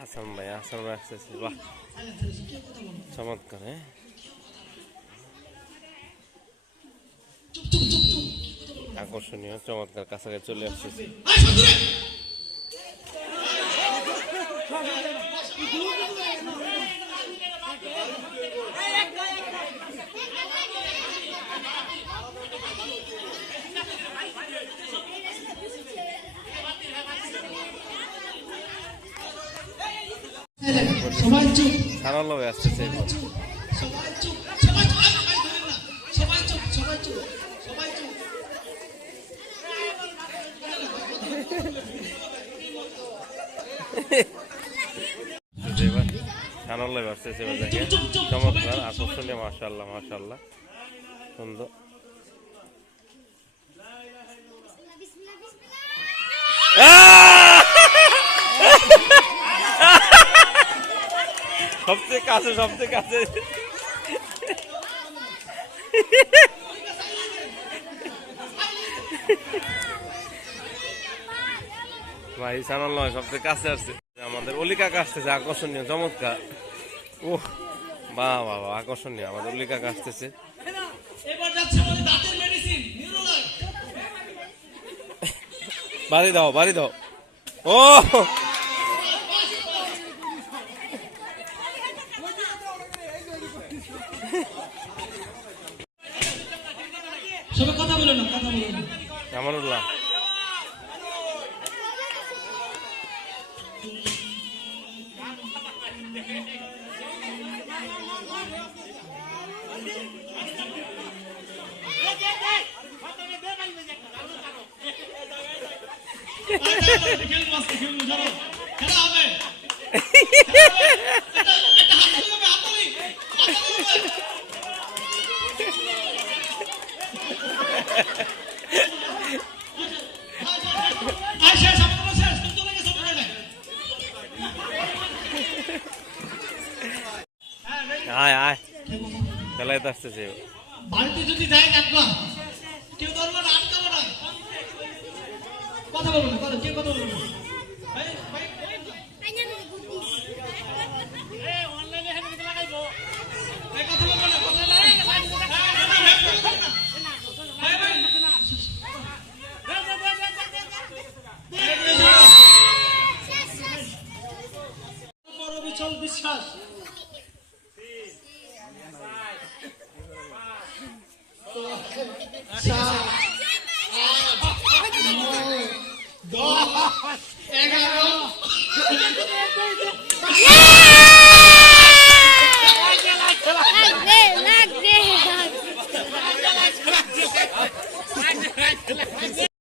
আসাম ভাই আসাম আসতেছে বাহ। চমৎকার হ্যাঁ? আকর্ষণীয় চমৎকার কাছাকাছি চলে আসতেছে। সবাই চুপ। আসতেছে এবার সারাল ভাই আসতেছে এবার দেখেন চমৎকার। আকর্ষণীয় সুন্দর। সবচেয়ে কাছে সবচেয়ে কাছে। ভাই সানাল নয় সবচেয়ে কাছে আসছে। আমাদের অলিকা আসতেছে আকর্ষণীয় চমৎকার। ওহ বাহ বাহ বাহ, আকর্ষণীয় আমাদের অলিকা আসতেছে। বাড়ি দাও বাড়ি দাও। ও! সবাই কথা বলে না কথা বলে না। আমানুল্লাহ খেলব খেলব। খেলা হবে। আয় আয়। খেলাইতে আসতেছে। এবার। বাড়িতে যদি যাই দেখবা কেউ ধরবো না আটকাবো না। কথা বলব না কথা কেউ কথা বলব না ভাই, ভাই, ভাই, কথা বলব না, কথা বলব না। ভাই, ভাই, বিচল বিশ্বাস দশ, এগারো